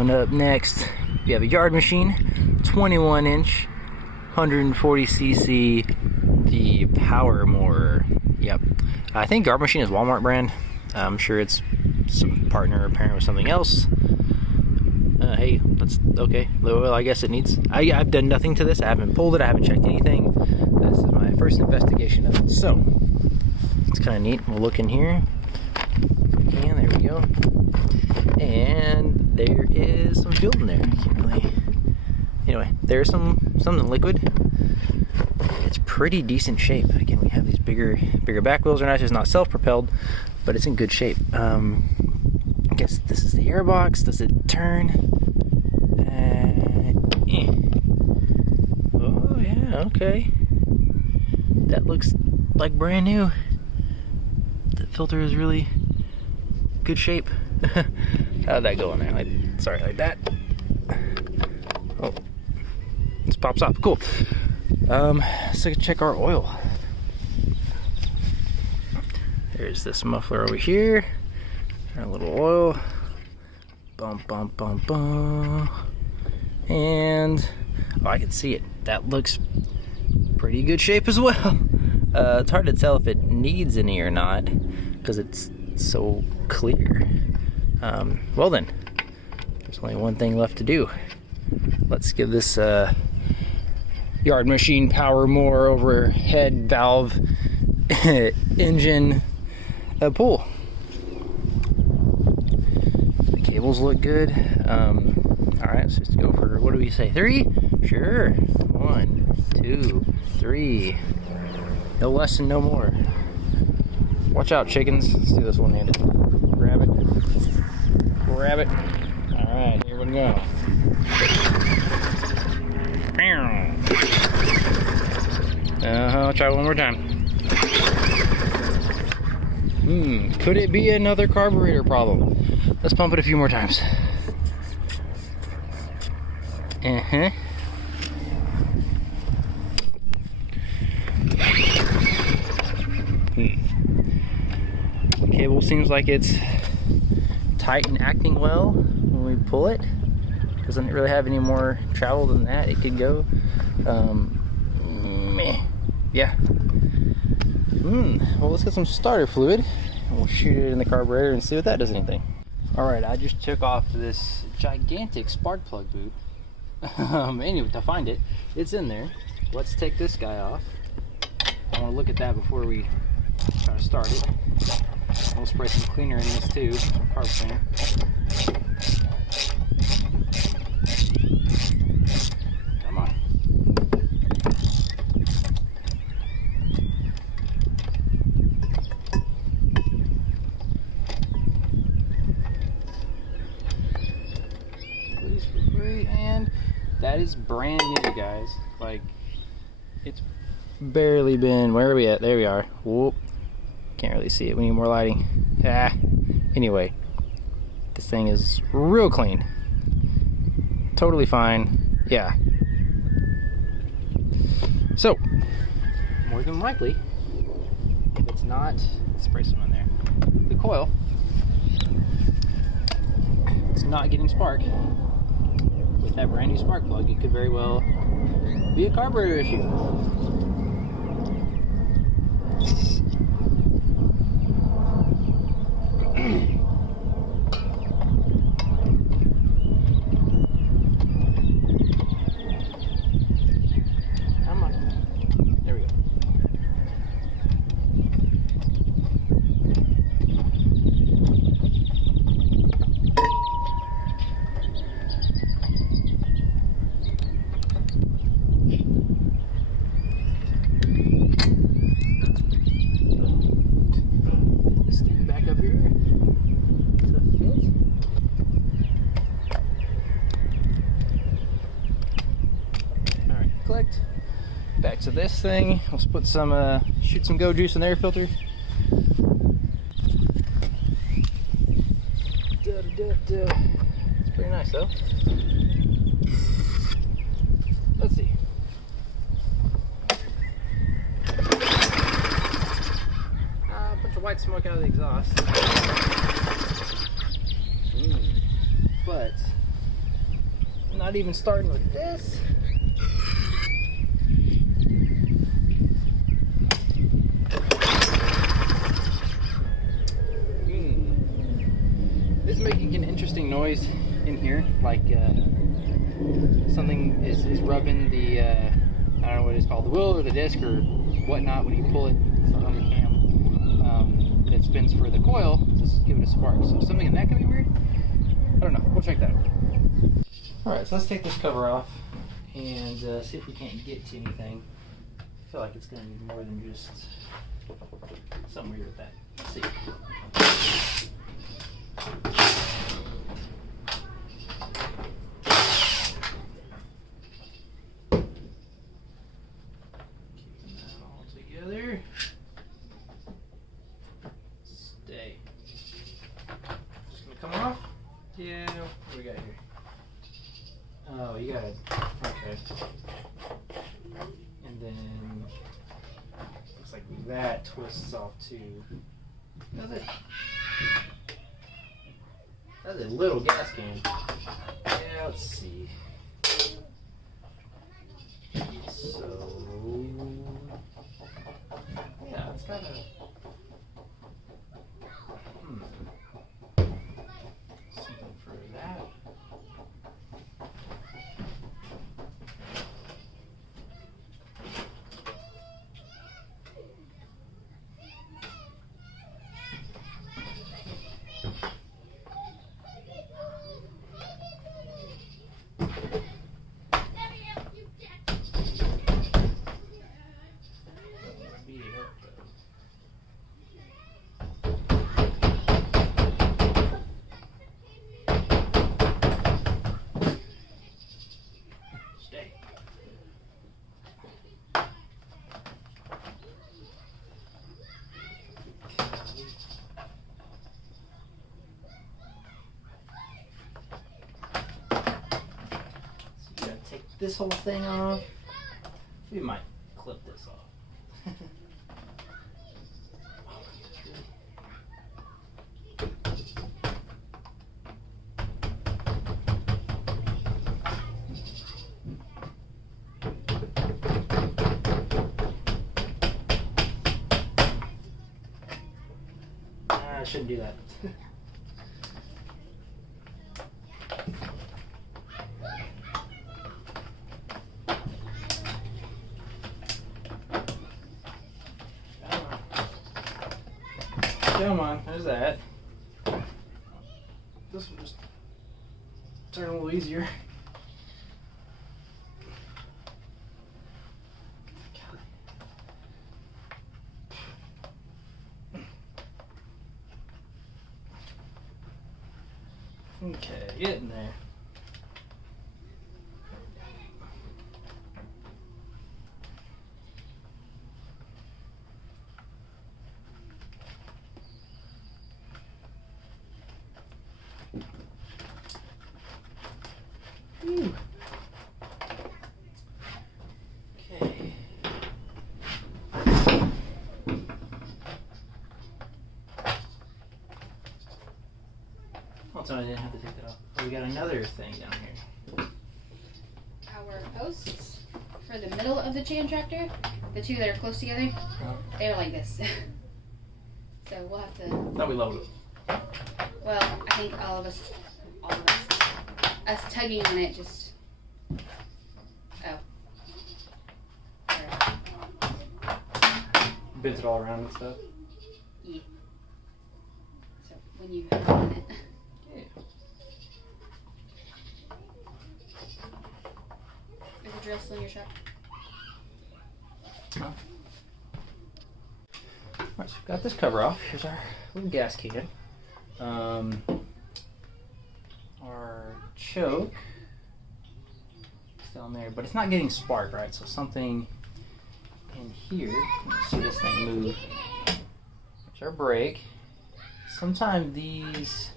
Coming up next, we have a yard machine, 21-inch, 140cc, the Powermore. Yep. I think yard machine is Walmart brand. I'm sure it's some partner or parent with something else. Hey, that's okay. Well, I guess it needs... I've done nothing to this. I haven't pulled it. I haven't checked anything. This is my first investigation of it. So, it's kind of neat. We'll look in here. And there we go. And there is some fuel in there. I can't really... Anyway, there's something liquid. It's pretty decent shape. Again, we have these bigger back wheels. They're not just not self-propelled, but it's in good shape. I guess this is the airbox. Does it turn? Oh yeah, okay. That looks like brand new. The filter is really good shape. How'd that go in there? Like that. Oh, this pops off. Cool. So check our oil. There's this muffler over here. A little oil. Bum bum bum bum. And I can see it. That looks pretty good shape as well. It's hard to tell if it needs any or not because it's so clear. Well then, there's only one thing left to do. Let's give this yard machine Powermore overhead valve engine a pull. The cables look good. Alright, let's just go for, what do we say, 3? Sure. 1, 2, 3. No less and no more. Watch out, chickens. Let's do this one-handed. Grab it. Grab it. Alright, here we go. I'll try one more time. Could it be another carburetor problem? Let's pump it a few more times. Cable seems like it's tight and acting well when we pull it. Doesn't really have any more travel than that. It could go. Yeah. Well, let's get some starter fluid and we'll shoot it in the carburetor and see if that does anything. Alright, I just took off this gigantic spark plug boot. Anyway, to find it, it's in there. Let's take this guy off. I want to look at that before we try to start it. We'll spray some cleaner in this too, carb cleaner. Come on. Please for free, and that is brand new, guys. Like, it's barely been, where are we at? There we are. Whoop. Can't really see it. We need more lighting. Anyway, this thing is real clean. Totally fine. Yeah. So, more than likely, if it's not, let's spray some in there. The coil, it's not getting spark. With that brand new spark plug, it could very well be a carburetor issue. Come on. There we go. This thing back up here. Clicked. Back to this thing. Let's put some, shoot some go juice in the air filter. It's pretty nice though. Let's see. A bunch of white smoke out of the exhaust. But not even starting with this. This is making an interesting noise in here, like something is rubbing the, I don't know what it's called, the wheel or the disc or whatnot when you pull it. It's not on the cam. It spins for the coil to give it a spark. So something in that could be weird. I don't know. We'll check that out. Alright, so let's take this cover off and see if we can't get to anything. I feel like it's going to be more than just something weird with that. Let's see. Keeping that all together. Stay. Just going to come off. Yeah, what do we got here? Oh, you got it. Okay. And then looks like that twists off too. Does it? That's a little gas can. Yeah, let's see. So yeah, it's got a something for that. Take this whole thing off. We might clip this off. I shouldn't do that. Come on, there's that. This will just turn a little easier. Okay, getting there. Whew. Okay. Also, I didn't have to take that off. Oh, we got another thing down here. Our posts for the middle of the chain tractor, the two that are close together, they are like this. So we'll have to. Thought we leveled it. Well, I think all of us, us tugging on it just. Oh. Sorry. Bent it all around and stuff. Yeah. So when you have on it. Yeah. Is the drill still in your truck? No. Alright, so we've got this cover off. Here's our little gas can. Our choke is down there, but it's not getting spark, right? So something in here. Let's see this thing move. There's our brake. Sometimes these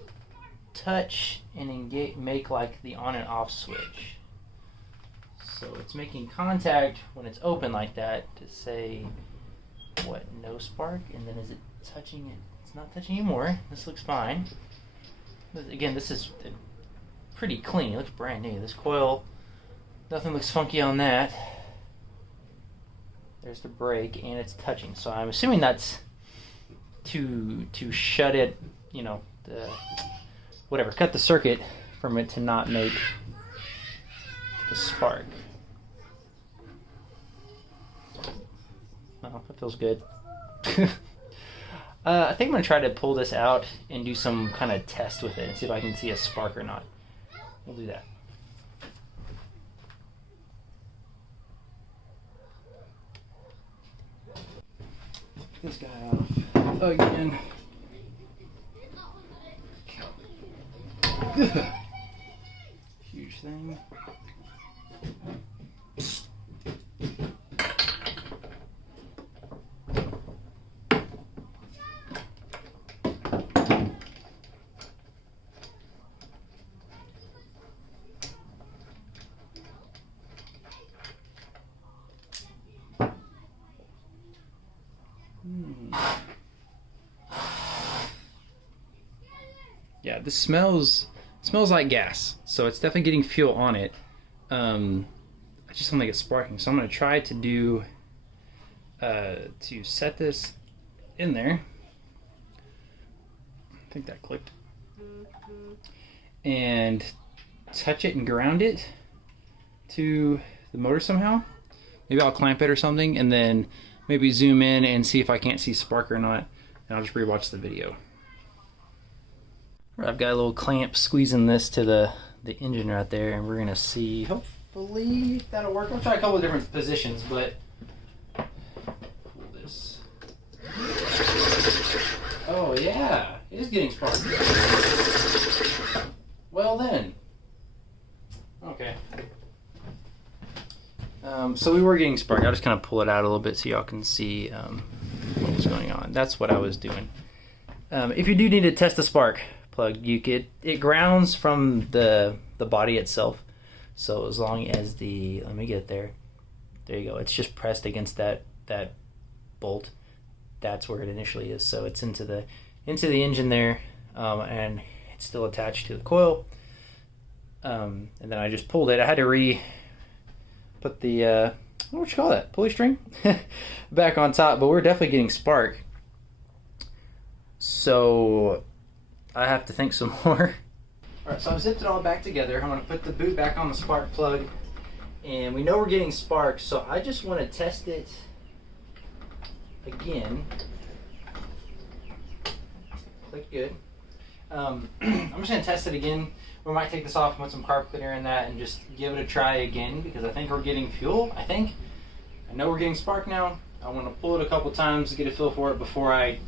touch and engage, make like the on and off switch. So it's making contact when it's open like that to say, what, no spark? And then is it touching it? It's not touching anymore. This looks fine. Again, this is a pretty clean. It looks brand new. This coil, nothing looks funky on that. There's the brake, and it's touching. So I'm assuming that's to shut it, you know, whatever, cut the circuit from it to not make the spark. Oh, that feels good. I think I'm going to try to pull this out and do some kind of test with it and see if I can see a spark or not. We'll do that. Take this guy off again. Huge thing. Yeah, this smells like gas, so it's definitely getting fuel on it. I just don't think it's sparking, so I'm going to try to do to set this in there. I think that clicked. And touch it and ground it to the motor somehow. Maybe I'll clamp it or something, and then maybe zoom in and see if I can't see spark or not, and I'll just rewatch the video. I've got a little clamp squeezing this to the engine right there, and we're gonna see, hopefully that'll work. I'll try a couple of different positions, but pull this. Oh yeah, it is getting spark. Well then. Okay. So we were getting spark. I'll just kind of pull it out a little bit so y'all can see what was going on. That's what I was doing. If you do need to test the spark plug, it grounds from the body itself. So as long as let me get there you go, it's just pressed against that bolt. That's where it initially is. So it's into the engine there, and it's still attached to the coil. And then I just pulled it. I had to put the what you call that, pulley string back on top, but we're definitely getting spark. So I have to think some more. Alright, so I've zipped it all back together. I'm going to put the boot back on the spark plug, and we know we're getting spark, so I just want to test it again. Click good. I'm just going to test it again. We might take this off and put some carb cleaner in that and just give it a try again, because I think we're getting fuel. I know we're getting spark now. I want to pull it a couple times to get a feel for it before I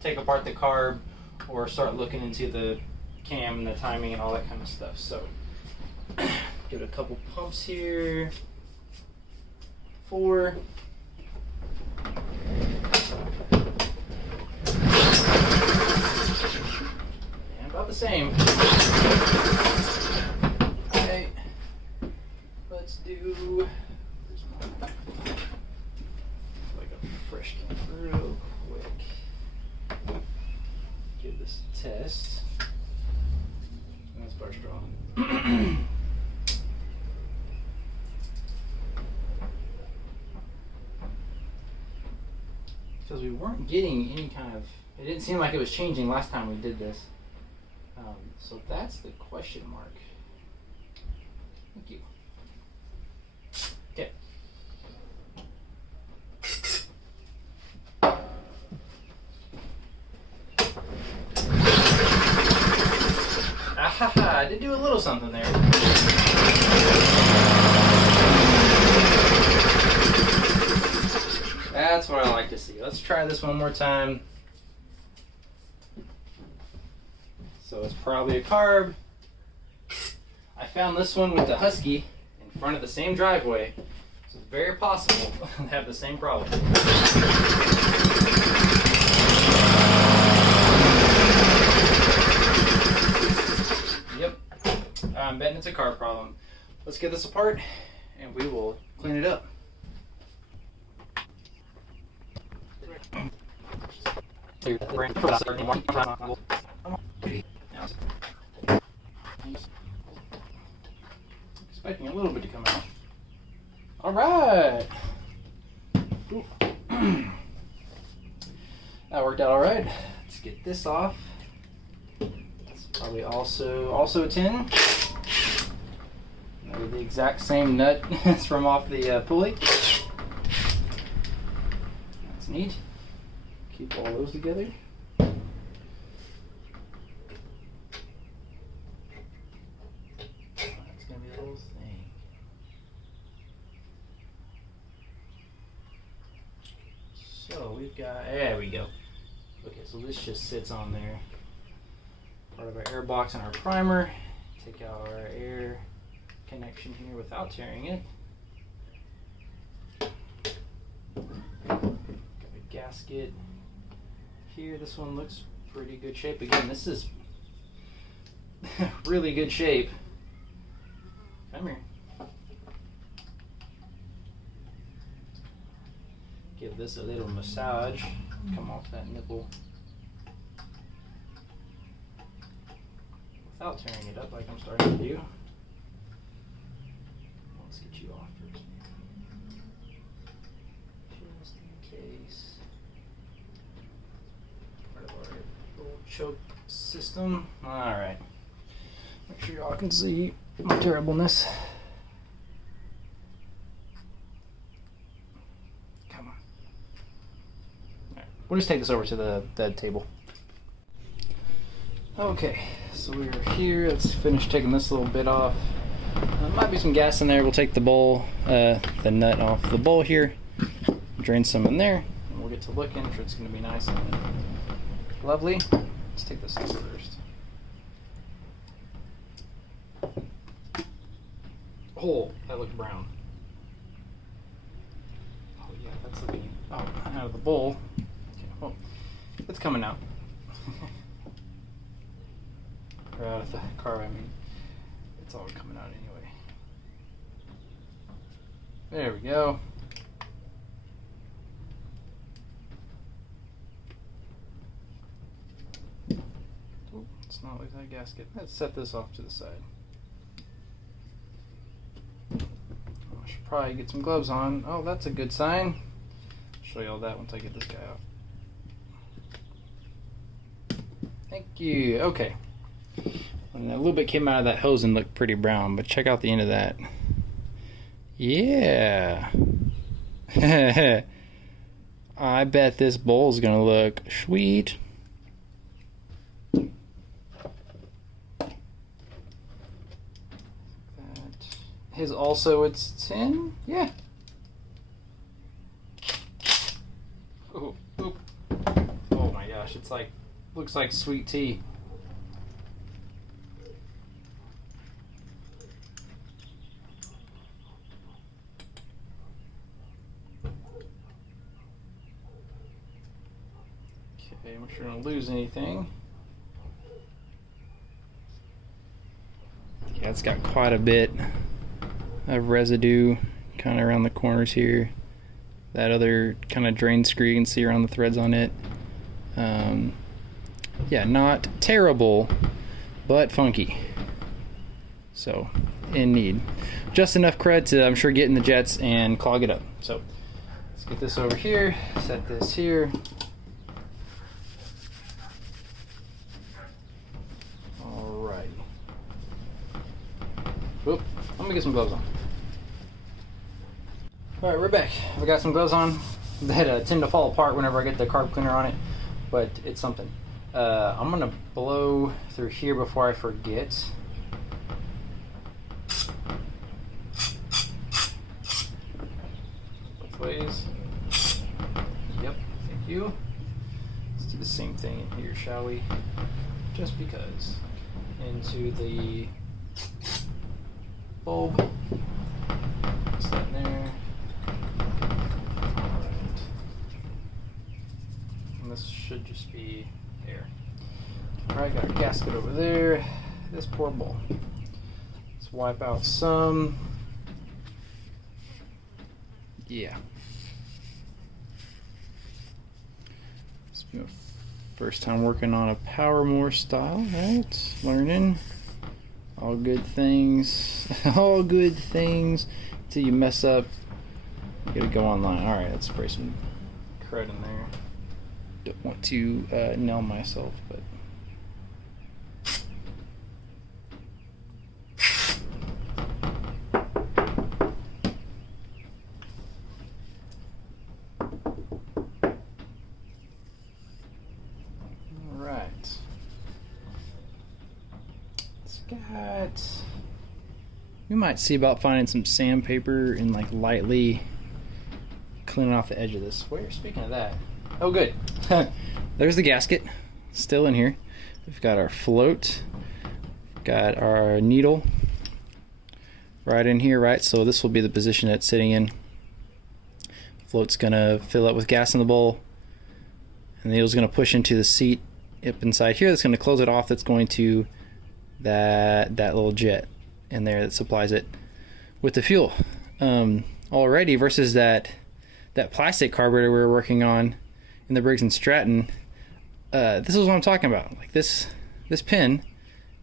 take apart the carb or start looking into the cam and the timing and all that kind of stuff. So give it a couple pumps here. 4. And about the same. Okay, let's do like a fresh can real quick. Give this a test. That's bar straw. Because we weren't getting any kind of, it didn't seem like it was changing last time we did this. So that's the question mark. Thank you. Okay. Ahaha, I did do a little something there. That's what I like to see. Let's try this one more time. So it's probably a carb. I found this one with the Husky in front of the same driveway. So it's very possible to have the same problem. Yep, I'm betting it's a carb problem. Let's get this apart and we will clean it up. expecting a little bit to come out. All right. That worked out all right. Let's get this off. That's probably also a 10. Maybe the exact same nut as from off the pulley. That's neat. Keep all those together. That's gonna be the whole thing. So we've got, there we go. Okay, so this just sits on there. Part of our air box and our primer. Take out our air connection here without tearing it. Got a gasket here. This one looks pretty good shape. Again, this is really good shape. Come here. Give this a little massage. Come off that nipple without tearing it up like I'm starting to do. Let's get you off first, just in case. Part of our little choke system. All right. Make sure y'all can see my terribleness. We'll just take this over to the table. Okay, so we're here. Let's finish taking this little bit off. There might be some gas in there. We'll take the bowl, the nut off the bowl here, drain some in there, and we'll get to looking. I'm sure it's going to be nice and lovely. Let's take this off first. Oh, that looked brown. Oh yeah, that's looking out of the bowl. Oh, it's coming out. Or out of the car, I mean. It's all coming out anyway. There we go. Oh, it's not like that gasket. Let's set this off to the side. I should probably get some gloves on. Oh, that's a good sign. I'll show you all that once I get this guy off. Thank you. Okay. And a little bit came out of that hose and looked pretty brown, but check out the end of that. Yeah. I bet this bowl's gonna look sweet. That is also its 10. Yeah. Oh, oop. Oh my gosh, it's like, looks like sweet tea. Okay, make sure I don't lose anything. Yeah, it's got quite a bit of residue kind of around the corners here. That other kind of drain screw you can see around the threads on it. Yeah, not terrible, but funky. So, in need. Just enough crud to, I'm sure, get in the jets and clog it up. So, let's get this over here, set this here. Alrighty. Whoop, I'm gonna get some gloves on. Alright, we're back. I've got some gloves on that tend to fall apart whenever I get the carb cleaner on it, but it's something. I'm gonna blow through here before I forget. Both ways. Yep, thank you. Let's do the same thing in here, shall we? Just because. Into the bulb. Put that in there. Alright. And this should just be air. Alright, got a gasket over there. This poor bowl. Let's wipe out some. Yeah. It's been a first time working on a Powermore style, right? Learning. All good things. All good things until you mess up. You gotta go online. Alright, let's spray some crud in there. Don't want to nail myself, but. We might see about finding some sandpaper and like lightly cleaning off the edge of this. Where? Speaking of that. Oh, good. There's the gasket still in here. We've got our float. Got our needle right in here, right? So this will be the position it's sitting in. Float's gonna fill up with gas in the bowl, and the needle's gonna push into the seat up inside here. That's gonna close it off. That's going to that little jet in there that supplies it with the fuel. Already versus that plastic carburetor we were working on in the Briggs & Stratton. This is what I'm talking about. Like this pin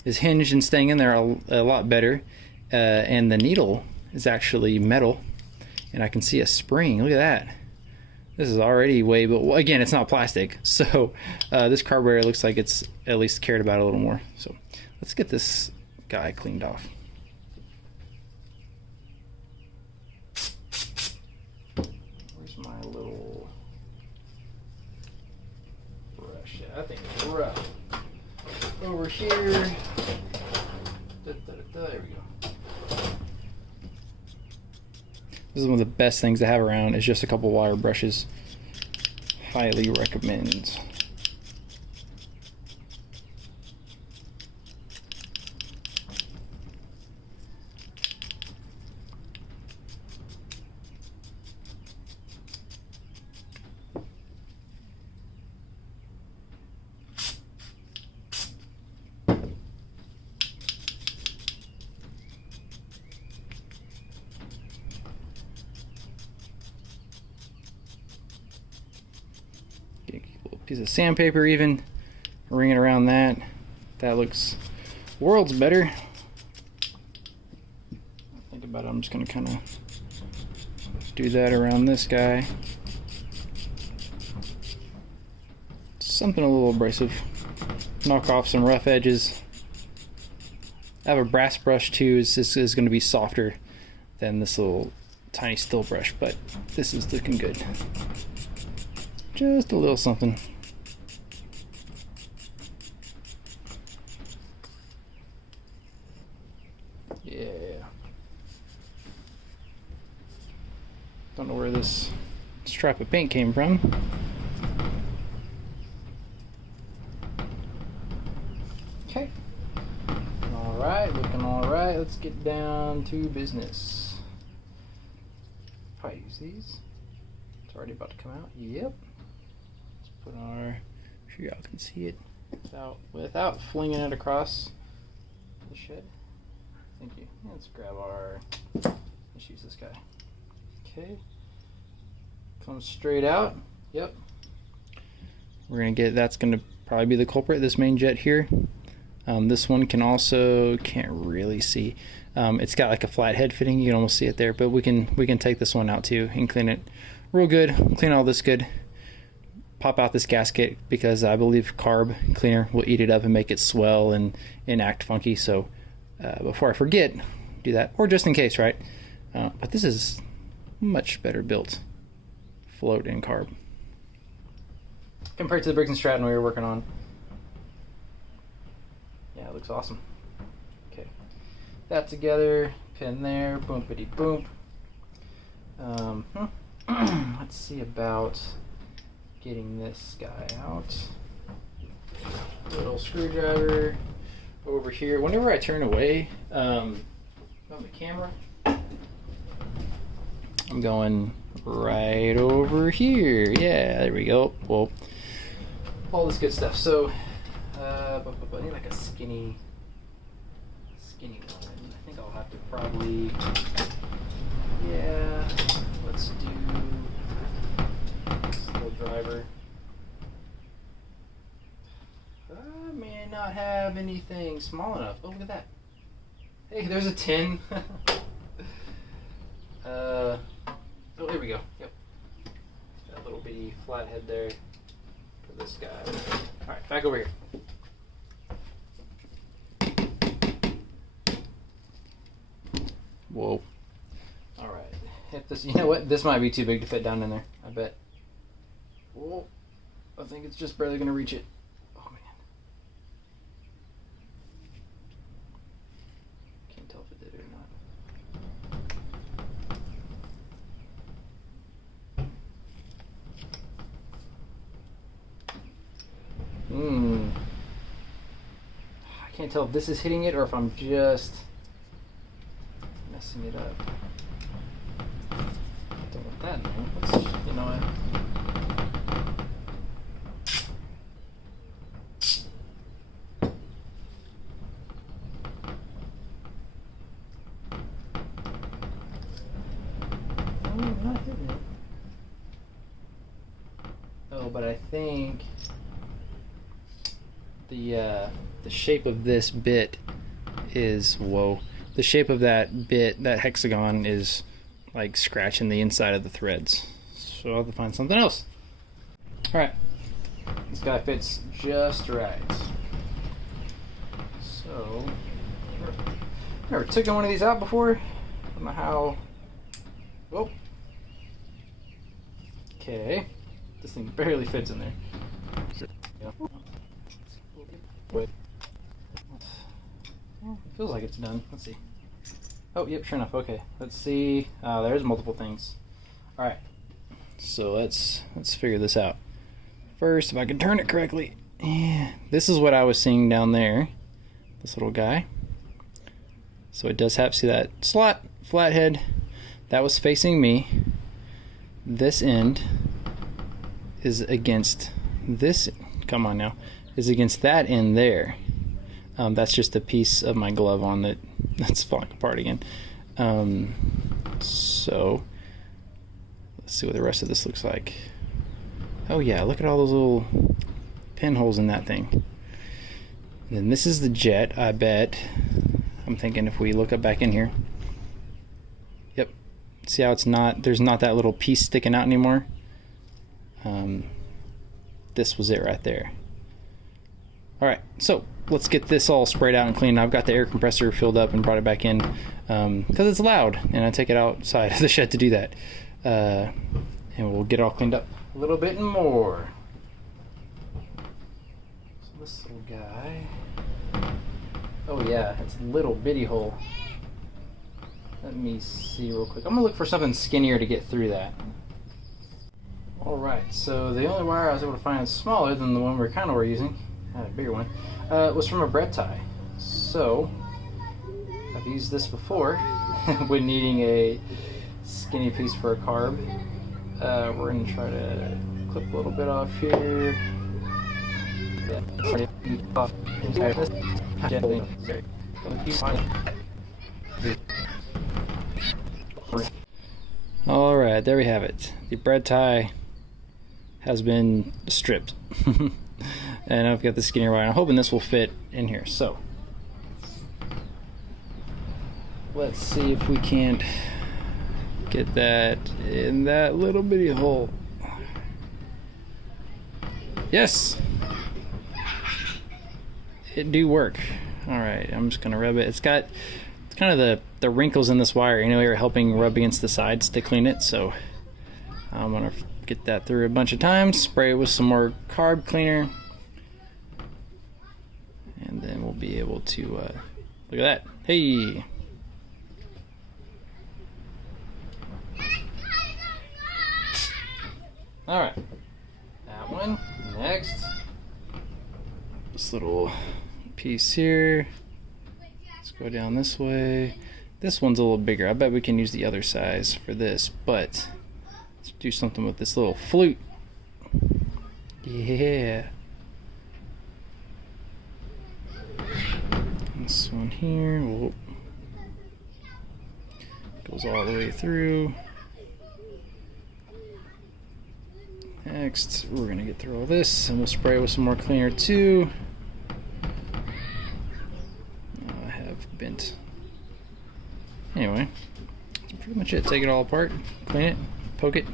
is hinged and staying in there a lot better, and the needle is actually metal, and I can see a spring. Look at that. This is already way, but again, it's not plastic, so this carburetor looks like it's at least cared about a little more. So let's get this guy cleaned off. Where's my little brush? I think it's rough. Over here. There we go. This is one of the best things to have around. Is just a couple wire brushes. Highly recommend. Piece of sandpaper, even ring it around that. That looks worlds better. Think about it. I'm just gonna kind of do that around this guy. Something a little abrasive. Knock off some rough edges. I have a brass brush too. This is going to be softer than this little tiny steel brush, but this is looking good. Just a little something. Yeah. Don't know where this strap of paint came from. Okay. Alright, looking alright. Let's get down to business. Probably use these. It's already about to come out. Yep. Let's put our, sure y'all can see it without flinging it across the shed. Thank you. Let's grab our, let's use this guy. Okay. Comes straight out. Yep. We're gonna get, that's gonna probably be the culprit, this main jet here. This one can also, can't really see. It's got like a flat head fitting, you can almost see it there, but we can take this one out too and clean it real good, clean all this good. Pop out this gasket because I believe carb cleaner will eat it up and make it swell and act funky. So before I forget, do that, or just in case, right? But this is much better built float and carb compared to the Briggs & Stratton we were working on. Yeah, it looks awesome. Okay, that together, pin there, boompity boom. Let's see about getting this guy out. Little screwdriver over here. Whenever I turn away from the camera, I'm going right over here. Yeah, there we go. Well, all this good stuff. So, I need like a skinny one. I think I'll have to probably, yeah, let's do this little driver. I may not have anything small enough. Oh, look at that. Hey, there's a tin. Oh, here we go. Yep. That little bitty flathead there for this guy. All right, back over here. Whoa. All right. Hit this. You know what? This might be too big to fit down in there. I bet. Whoa. I think it's just barely gonna reach it. Oh man. Can't tell if it did or not. I can't tell if this is hitting it or if I'm just messing it up. Don't want that in there. Let's, you know what? Oh, not hitting it. Oh, but I think the shape of this bit is, whoa, the shape of that bit, that hexagon, is like scratching the inside of the threads. So I'll have to find something else. Alright, this guy fits just right. So, never taken one of these out before. I don't know how. Whoa. Okay, this thing barely fits in there. Wait. Well, it feels like it's done. Let's see. Oh, yep, sure enough. Okay, let's see. There's multiple things. All right, so let's figure this out. First, if I can turn it correctly. Yeah, this is what I was seeing down there. This little guy. So it does have, see that slot, flathead, that was facing me. This end is against this. Come on now. Is against that end there. That's just a piece of my glove on that's falling apart again. So let's see what the rest of this looks like. Oh yeah, look at all those little pinholes in that thing. And then this is the jet, I bet. I'm thinking if we look up back in here. Yep. See how there's not that little piece sticking out anymore? This was it right there. Alright, so let's get this all sprayed out and cleaned. I've got the air compressor filled up and brought it back in because it's loud, and I take it outside of the shed to do that. And we'll get it all cleaned up a little bit more. So this little guy. Oh yeah, it's a little bitty hole. Let me see real quick. I'm gonna look for something skinnier to get through that. Alright, so the only wire I was able to find smaller than the one we kind of were using, a bigger one, was from a bread tie. So I've used this before when needing a skinny piece for a carb. We're going to try to clip a little bit off here. Alright, there we have it. The bread tie has been stripped. And I've got the skinnier wire. I'm hoping this will fit in here. So let's see if we can't get that in that little bitty hole. Yes, it do work. All right, I'm just gonna rub it. It's kind of the wrinkles in this wire, you know, you're helping rub against the sides to clean it. So I'm gonna get that through a bunch of times, spray it with some more carb cleaner, and then we'll be able to look at that. Hey. All right, that one. Next, this little piece here. Let's go down this way. This one's a little bigger. I bet we can use the other size for this, but let's do something with this little flute. Yeah. This one here, whoop, goes all the way through. Next, we're gonna get through all this, and we'll spray it with some more cleaner too. I have bent Anyway, that's pretty much it. Take it all apart, clean it, poke it.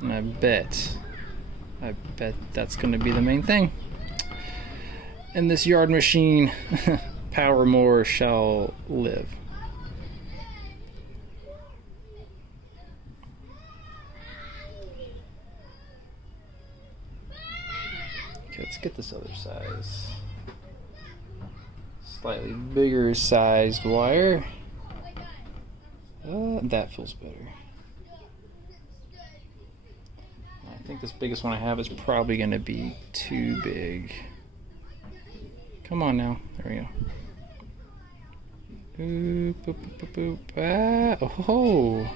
And I bet that's going to be the main thing. And this yard machine, Powermore, shall live. Okay, let's get this other size. Slightly bigger sized wire. That feels better. I think this biggest one I have is probably going to be too big. Come on now. There we go. Boop, boop, boop, boop, boop. Ah, oh!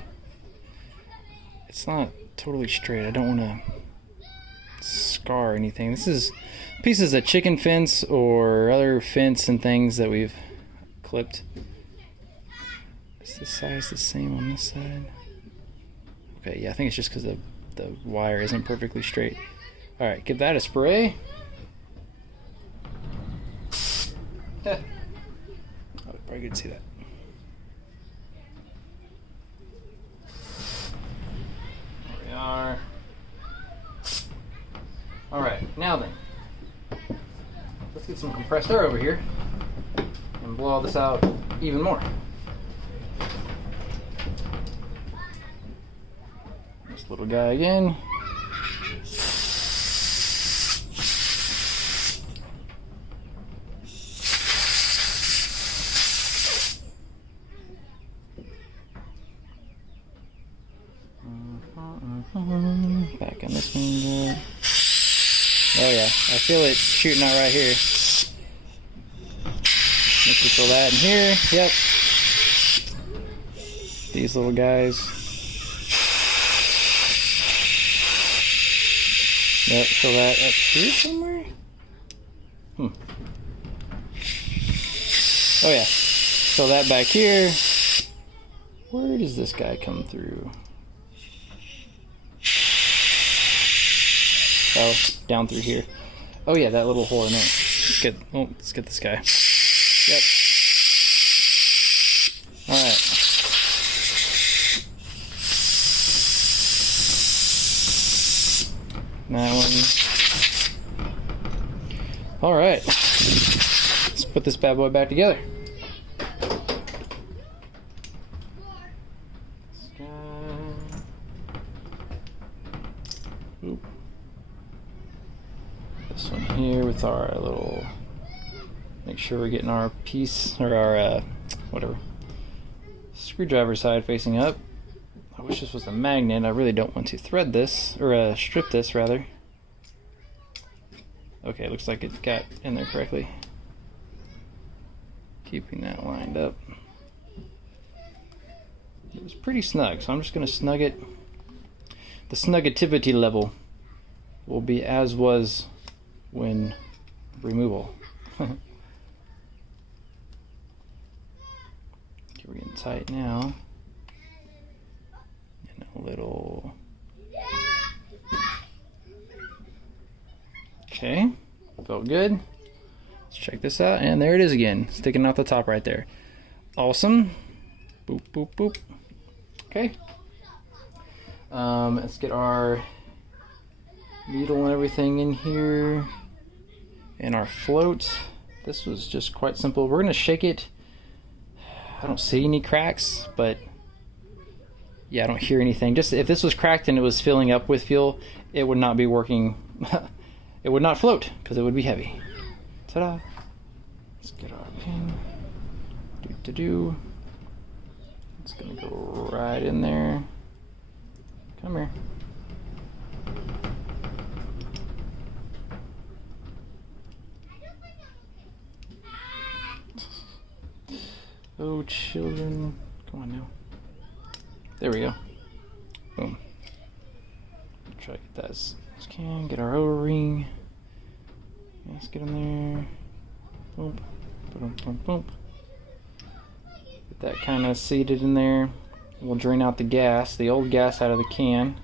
It's not totally straight. I don't want to scar anything. This is pieces of chicken fence or other fence and things that we've clipped. Is the size the same on this side? Okay, yeah, I think it's just because the wire isn't perfectly straight. Alright, give that a spray. Oh, probably good to see that. There we are. Alright, now then. Let's get some compressed air over here and blow all this out even more. This little guy again. Back in this one. Oh yeah, I feel it shooting out right here. Let's just throw that in here. Yep. These little guys. Yep, throw that up here somewhere. Oh yeah. Throw that back here. Where does this guy come through? Oh, down through here. Oh yeah, that little hole in there. Let's get this guy. Yep. Alright. That one. Alright. Let's put this bad boy back together. This guy. Oop. This one here with our little, make sure we're getting our piece, or our, whatever, screwdriver side facing up. I wish this was a magnet. I really don't want to thread this, or strip this rather. Okay, looks like it got in there correctly. Keeping that lined up. It was pretty snug, so I'm just going to snug it. The snuggativity level will be as was when removal. Okay, we're getting tight now. And a little. Okay, felt good. Let's check this out, and there it is again, sticking out the top right there. Awesome. Boop, boop, boop. Okay. Let's get our needle and everything in here. And our float. This was just quite simple. We're gonna shake it. I don't see any cracks, but yeah, I don't hear anything. Just if this was cracked and it was filling up with fuel, it would not be working. It would not float because it would be heavy. Ta-da! Let's get our pin. Do. It's gonna go right in there. Come here. Oh, children. Come on now. There we go. Boom. Try to get that as can. Get our O-ring. Let's get in there. Boom. Boom, boom, boom. Get that kind of seated in there. We'll drain out the gas, the old gas out of the can.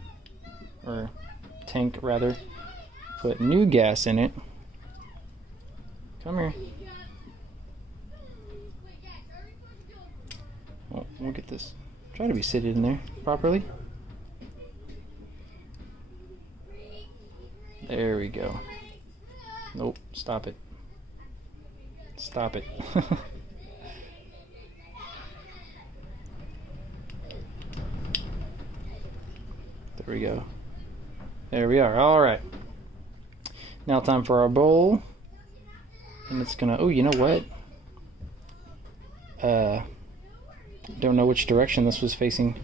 Or tank, rather. Put new gas in it. Come here. We'll get this. Try to be seated in there properly. There we go. Nope, stop it. Stop it. There we go. There we are. All right. Now time for our bowl. And it's gonna, oh, you know what? Don't know which direction this was facing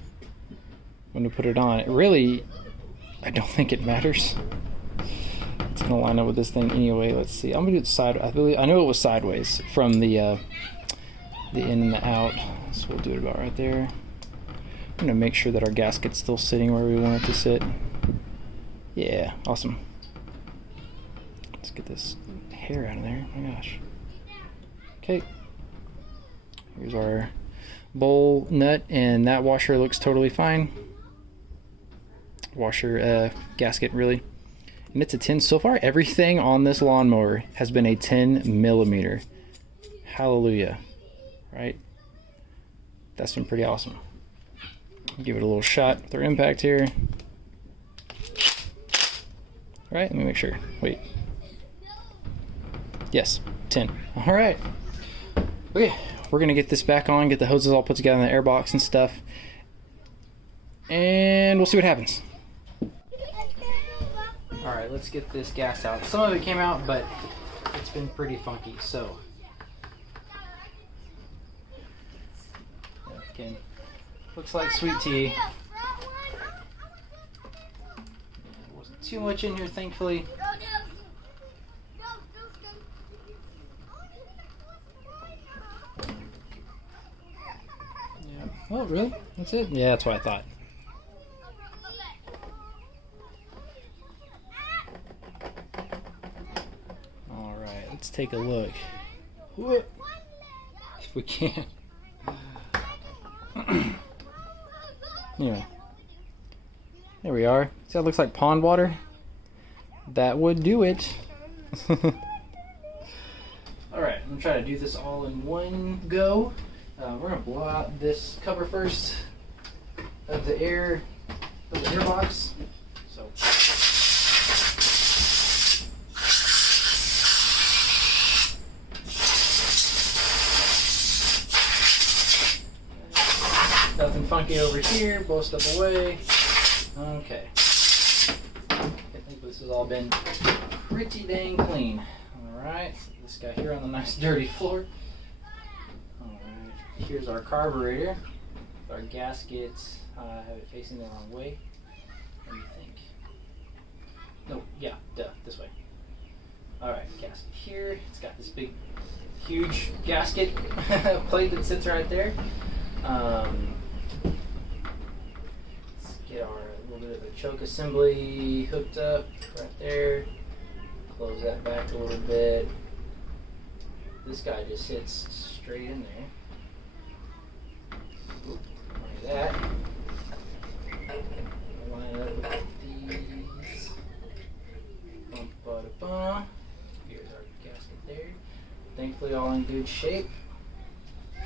when we put it on. It really, I don't think it matters. It's gonna line up with this thing anyway. Let's see. I'm gonna do it side. I knew it was sideways from the in and the out. So we'll do it about right there. I'm gonna make sure that our gasket's still sitting where we want it to sit. Yeah, awesome. Let's get this hair out of there. Oh my gosh. Okay. Here's our bowl nut, and that washer looks totally fine. Washer, gasket, really. And it's a 10. So far, everything on this lawnmower has been a 10 millimeter. Hallelujah. Right? That's been pretty awesome. Give it a little shot with our impact here. All right, let me make sure. Wait. Yes, 10. All right. Okay, we're gonna get this back on, get the hoses all put together in the air box and stuff, and we'll see what happens. All right, let's get this gas out. Some of it came out, but it's been pretty funky, so. Okay, looks like sweet tea. Wasn't too much in here, thankfully. Oh, really? That's it? Yeah, that's what I thought. Alright, let's take a look. Whoop. If we can. Anyway. There we are. See how it looks like pond water? That would do it. Alright, I'm going to try to do this all in one go. We're going to blow out this cover first of the air box. So nothing funky over here, blow stuff away. Okay. I think this has all been pretty dang clean. Alright, this guy here on the nice dirty floor. Here's our carburetor. Our gaskets, I have it facing the wrong way. What do you think? No, yeah, duh, this way. Alright, gasket here. It's got this big, huge gasket plate that sits right there. Let's get our little bit of a choke assembly hooked up right there. Close that back a little bit. This guy just sits straight in there. Like that. Line it up with these. Bum, ba, da, bum. Here's our gasket there. Thankfully, all in good shape. Now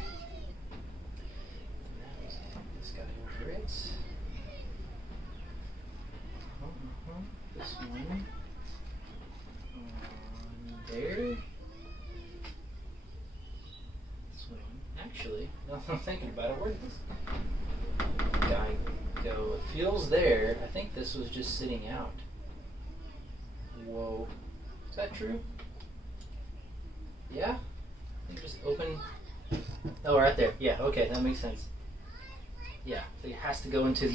let's take this guy over it. This one. On there. Actually, now that I'm thinking about it, where did this guy go? It feels there. I think this was just sitting out. Whoa. Is that true? Yeah? I think just open. Oh, right there. Yeah, okay, that makes sense. Yeah, it has to go into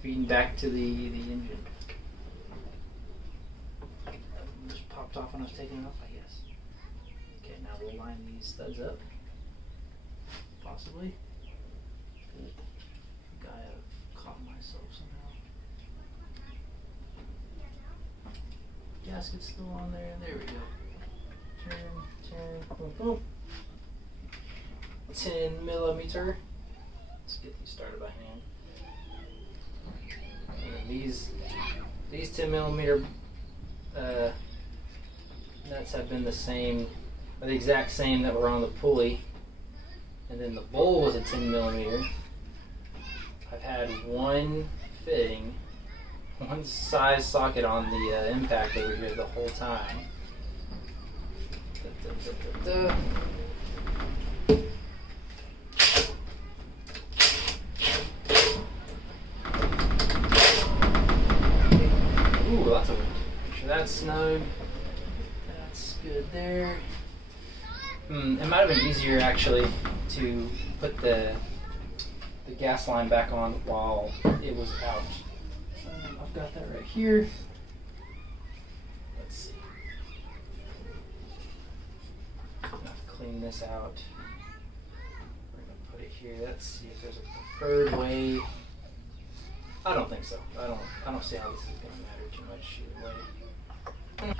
feeding back to the engine. Just popped off when I was taking it off, I guess. Okay, now we'll line these studs up. Possibly. I think I've caught myself somehow. Gasket's still on there. There we go. Turn, boom, boom. 10 millimeter. Let's get these started by hand. And these 10 millimeter nuts have been the same, or the exact same that were on the pulley. And then the bowl was a 10 millimeter. I've had one fitting, one size socket on the impact over here the whole time. Ooh, lots of wind. Make sure that's snug. That's good there. It might have been easier actually to put the gas line back on while it was out. I've got that right here. Let's see. I'm gonna have to clean this out. We're gonna put it here. Let's see if there's a preferred way. I don't think so. I don't see how this is gonna matter too much either way.